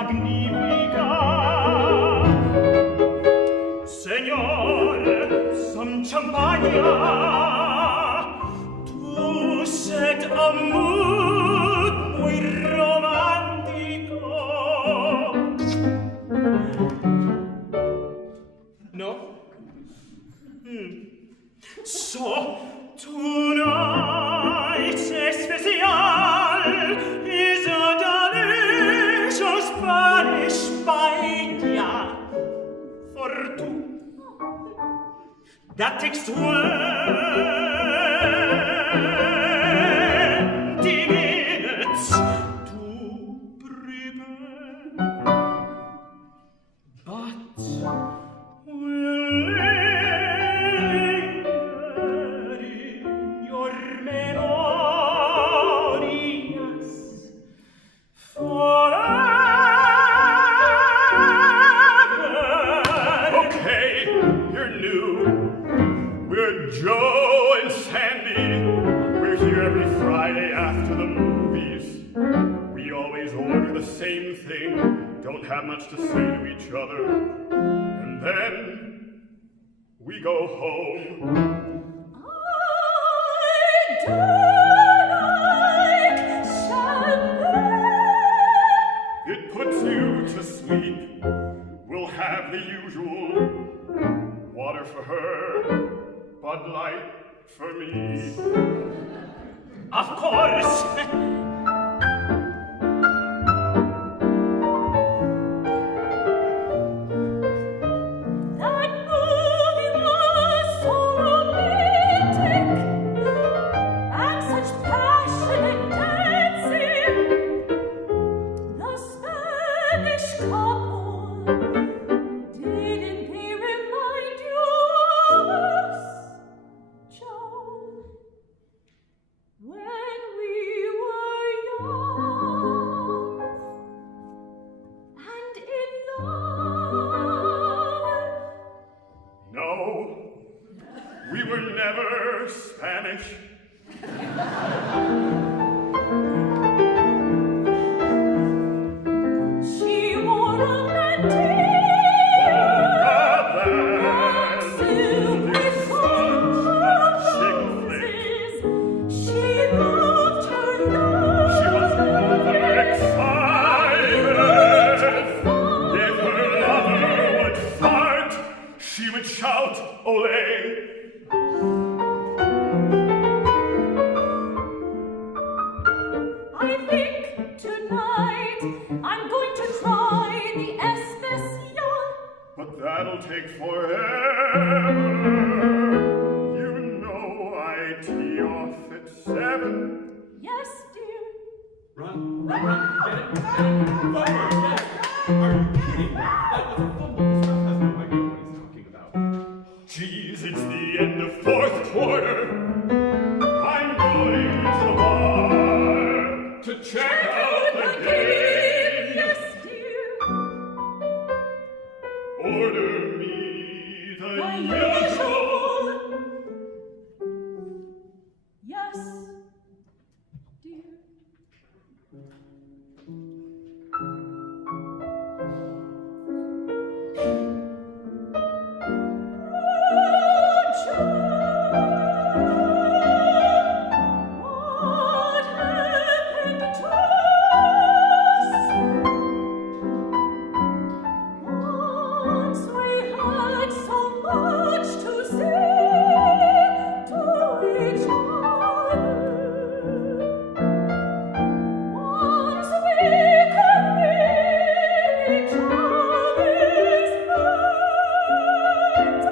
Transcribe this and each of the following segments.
magnifica. Señor, some champagne, tu set a mood muy romántico. No? So, tonight's especial is a delicious Spanish paella for two. That takes 20 minutes to prepare. But we'll linger in your memorias forever. Okay, you're new. We're Joe and Sandy. We're here every Friday after the movies. We always order the same thing, don't have much to say to each other, and then we go home. I do like champagne. It puts you to sleep. We'll have the usual. Water for her, Bud Light for me. Of course. That movie was so romantic, and such passionate dancing. The Spanish couple, didn't they remind you of us, Joe? When we were young and in love. No, we were never Spanish. She wore a mantilla, silky roses. She loved her love. She was overexcited. If her lover would fart, she would shout, "Ole!" I think tonight I'm going to try the especial. But that'll take forever. You know I tee off at 7. Yes, dear. Run, get it. Fumble, get it. Are you kidding? That was a fumble. This ref has no idea what he's talking about. Jeez, it's the end of 4th quarter. I'm going to the bar to check out the game. Yes, dear. Order me the usual. Yes, dear. What happened to us? Once we had so much to say to each other. Once we could read each other's minds.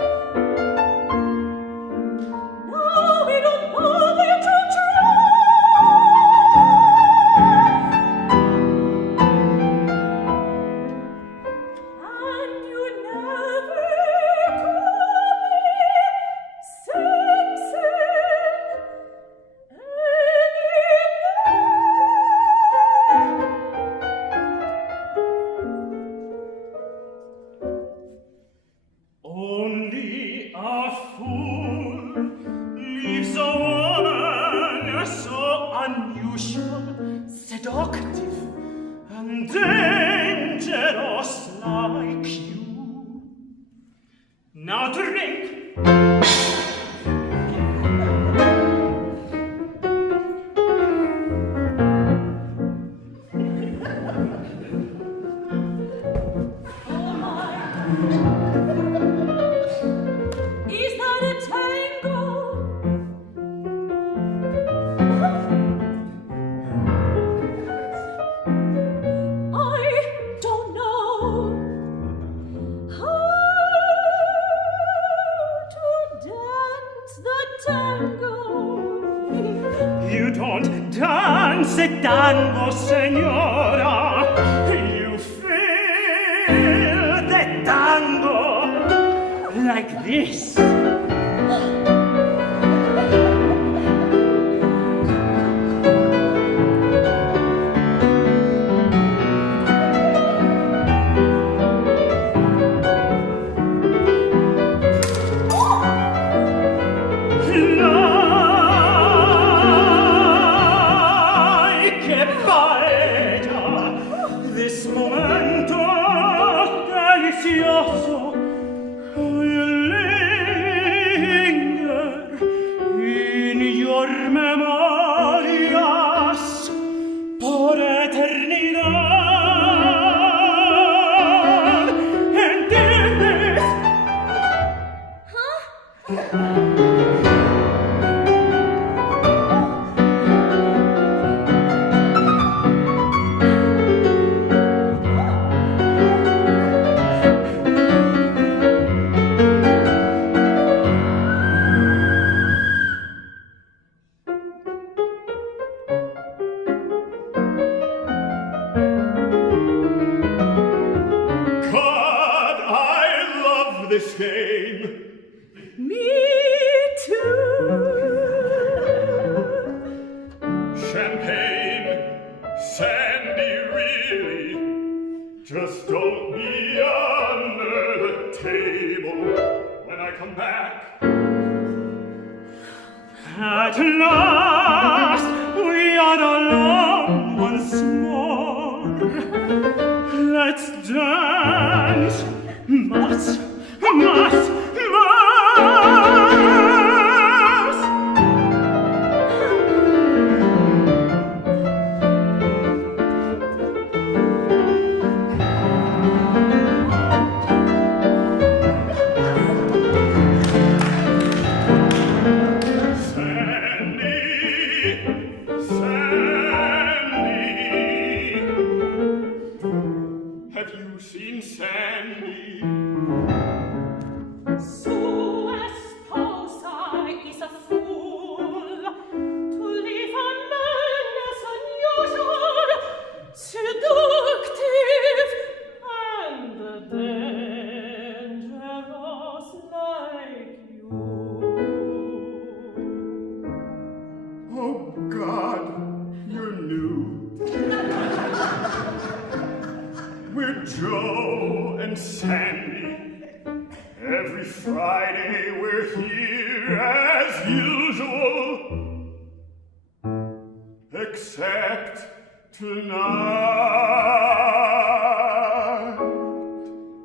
Now we don't bother to try. And you never call me Simpson Only a fool leaves a woman so unusual, seductive, and dangerous. dangerous like you. Now drink. Is that a tango? I don't know how to dance the tango. You don't dance a tango, senora. You feel the tango like this. Like a paella, this momento delicioso will linger in your memorias por eternidad. ¿Entiendes? God, I love this game. Me too. Champagne, Sandy, really. Just don't be under the table when I come back. At last, we are alone once more. Let's dance. Mas. Have you seen Sandy? Su esposa is a fool to leave a man as unusual, seductive, and dangerous like you. Oh God, you're new. We're Joe and Sandy. Every Friday we're here as usual. Except tonight.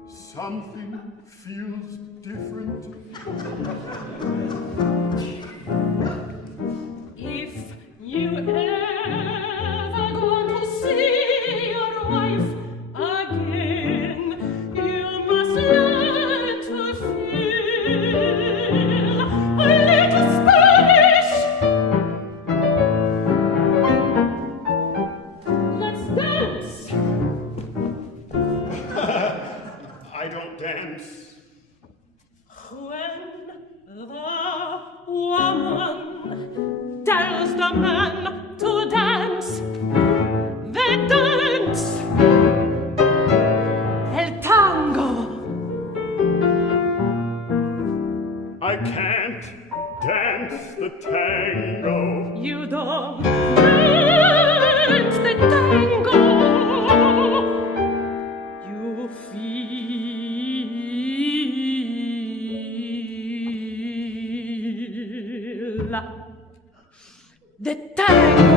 Something feels different. If you ever go to see your wife again, you must learn to feel a little Spanish. Let's dance. I don't dance. When the woman tells the man to dance, they dance. El tango. I can't dance the tango. You don't dance the tango. You feel the tango.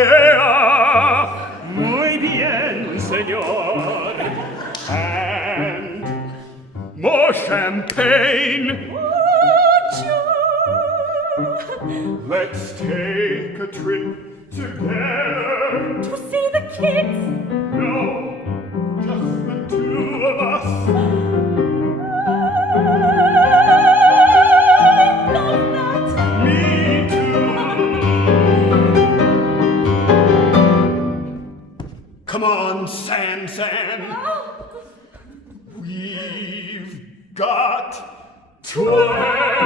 ea, muy bien, señor. And more champagne. Let's take a trip together. To see the kids? No, just the two of us. I love that. Me too. Come on, San. We've got 12.